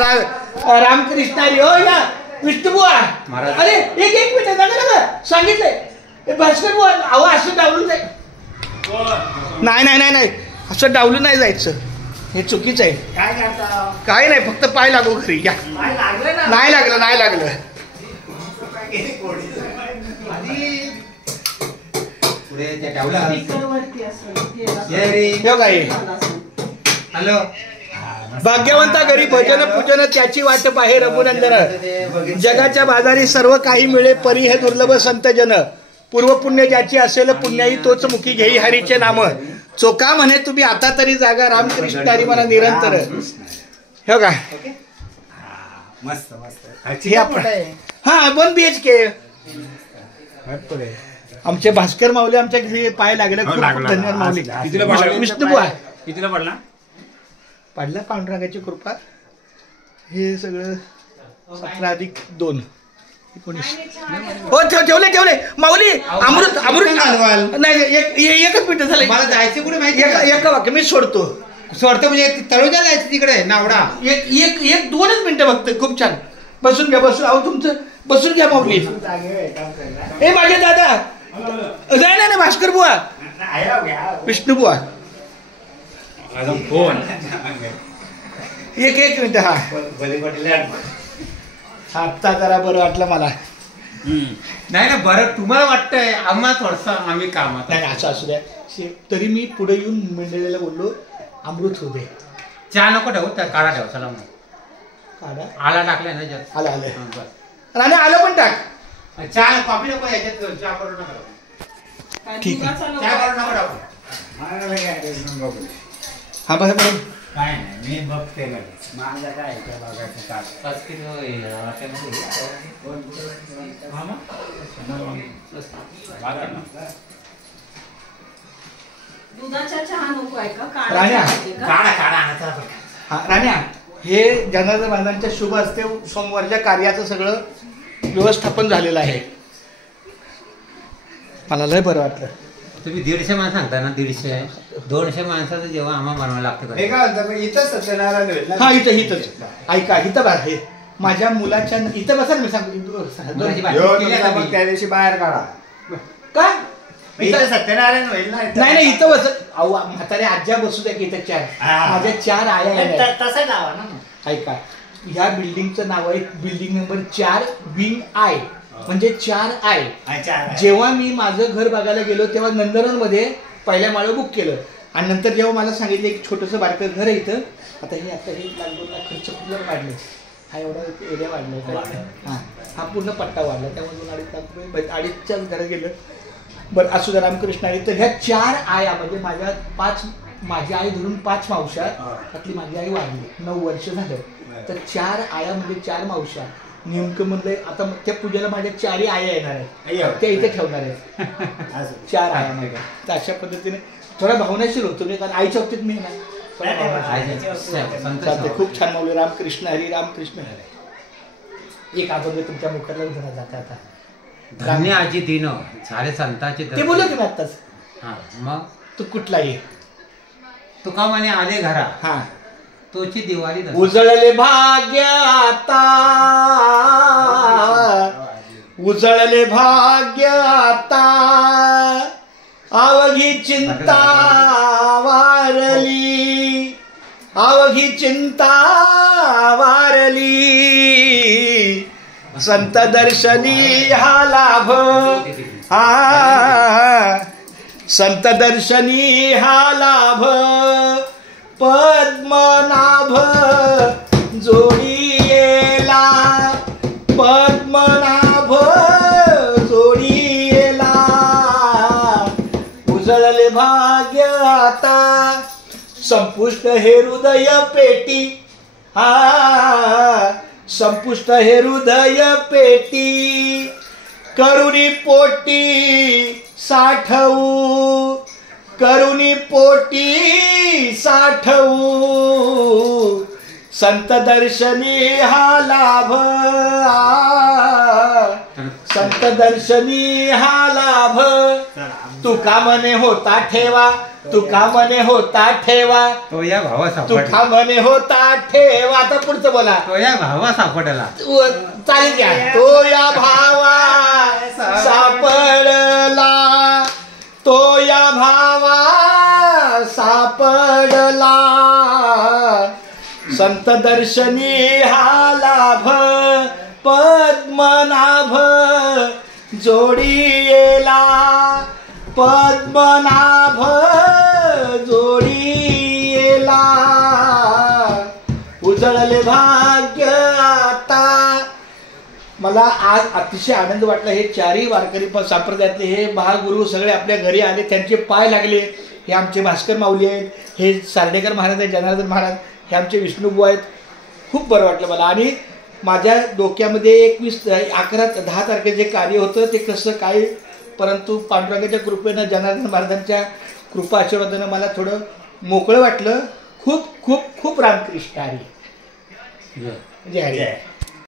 रामकृष्ण हरी हो या विष्णुबुवा. अरे एक मिनिट नका सांगितलंय भास्कर बुवा. अहो असं डावलून जाय. नाही असं डावलून नाही जायचं. हे चुकीचं आहे. काय नाही फक्त पाय लागू घरी या. नाही लागलं हॅलो. भाग्यवंता घरी भजन पूजन त्याची वाट पाहे रघुनंदन. जगाच्या बाजारी सर्व काही मिळे परी हे दुर्लभ संतजन. पूर्व पुण्य ज्याची असेल पुण्याई तोच मुखी घेई हरीचे नाम. चोका म्हणे तुम्ही आता तरी जागा रामकृष्ण हरी मला निरंतर. हो का मस्त हा 1 BHK. आमचे भास्कर माऊली आमच्या घरी पाय लागले. खूप धन्यवाद माऊली. विष्णुबुवा कितीला पडला पांडुरंगाची कृपा. हे सगळं 17+2 19. हो ठेवले माऊली. अमृत नाही एकच मिनिट झालं. मला जायचं कुठे माहिती. एका वाक्य मी सोडतो म्हणजे तळोजा जायचं तिकडे नावडा. एक 2च मिनिटं फक्त. खूप छान. बसून घ्या अहो तुमचं बसून घ्या माऊली. ए माझे दादा नाही भास्कर बुवा विष्णू बुवा एक मिनिट. आता जरा बरं वाटलं मला. नाही ना बरं तुम्हाला वाटतंय आम्हाला थोडस आम्ही कामात नाही असं असू द्या. तरी मी पुढे येऊन मंडळीला बोललो अमृत होते. चहा नको ठेवू त्या काढा ठेव. चला मग काढा आला टाकलाय ना जास्त. आलं आलं पण टाक. चहा कॉफी नको याच्यात. चहा करू नका. ठीक आहे चहा करू नका. हा बस काय नाही मी बघते माझं काय बघायचं राण्या. हे जनार्दन महाराजांच्या शुभ हस्ते सोमवारच्या कार्याचं सगळं व्यवस्थापन झालेलं आहे. मला लय बरं वाटलं. तुम्ही 150 माणसं सांगता ना. 150-200 माणसाचं जेव्हा आम्हाला बनवायला लागतं. हा इथंच ऐका. इथं बघा हे माझ्या मुलाच्या इथं बसा. मी सांगतो त्या दिवशी बाहेर काढा काय सत्यनारायण होईल ना. नाही इथं बस. अहो म्हातारे आज्या बसू द्या की इथं 4. माझ्या 4 आया तसं नाव ना. ऐका ह्या बिल्डिंगचं नाव आहे बिल्डिंग नंबर 4 विंग आय म्हणजे 4 आय. जेव्हा मी माझं घर बघायला गेलो तेव्हा नंदनवनमध्ये पहिल्या माळं बुक केलं आणि नंतर जेव्हा मला सांगितलं एक छोटंसं बारकं घर आहे इथं. आता हे लाख खर्च पूर्ण वाढले. हा एवढा एरिया वाढला. हा पूर्ण पट्टा वाढला. त्यामुळे 2-2.5 लाख रुपये 2.5च्याच घरात गेलं. बरं असू द्या रामकृष्ण हरी. तर ह्या 4 आया म्हणजे माझी आई धरून 5 मावश्या. त्यातली माझी आई वाढली 9 वर्ष झालं. तर 4 आया म्हणजे 4 मावश्या. नेमकं म्हणलं आता त्या पूजेला माझ्या 4 आया येणार आहेत. त्या इथे ठेवणार आहेत 4 आया माझ्या. तर अशा पद्धतीने थोडा भावनाशील होतो मी. कारण आईच्या बाबतीत मी ना खूप छान माऊली. रामकृष्ण हरी रामकृष्ण हरी. एक अभंग तुमच्या मुखाला उधळा जाता. आता धन्य आजी दिन झाले संतांचे. ते बोललो की मी आत्ताच. मग तू कुठलाही तुका म्हणे आले घरा. हा तोची दिवाळी उजळले भाग्य आता. उजळले भाग्य आता. अवघी चिंता वारली. अवघी चिंता वारली. संत दर्शनी हा लाभ. संत दर्शनी हा लाभ. पद्मनाभ जोडीला. पद्मनाभ जोडीला. उजळले भाग्य आता. संपुष्ट हे हृदय पेटी. संपुष्ट हे हृदय पेटी. करुणी पोटी साठवू. करुणी पोटी साठवू. संत दर्शनी हा लाभ. संत दर्शनी हा लाभ. तुका म्हणे होता ठेवा तुका म्हणे होता ठेवा, तो या भावा तुका सापडला, म्हणे होता ठेवा. आता पुढचं बोला. तो या भावा सापडला, चालेल घ्या. तो या भावा सापडला, तो या भावा सापडला, संत दर्शनी हा लाभ, पद्मनाभ जोडी येला, पद्मनाभ जोडी येला, उजळले भाग्य आता. मला आज अतिशय आनंद वाटला. हे चारही वारकरी संप्रदायातले हे महागुरु सगळे आपल्या घरी आले, त्यांचे पाय लागले. हे आमचे भास्कर माऊली आहेत, हे सार्डेकर महाराज आहेत, जनार्दन महाराज, हे आमचे विष्णुबुवा आहेत. खूप बरं वाटलं मला. आणि माझ्या डोक्यामध्ये 10 तारखेचं जे कार्य होतं ते कसं काय, परंतु पांडुरंगाच्या कृपेनं, जनार्दन महाराजांच्या कृपा आशीर्वादानं मला थोडं मोकळं वाटलं. खूप खूप खूप रामकृष्ण हरी. जय हरी.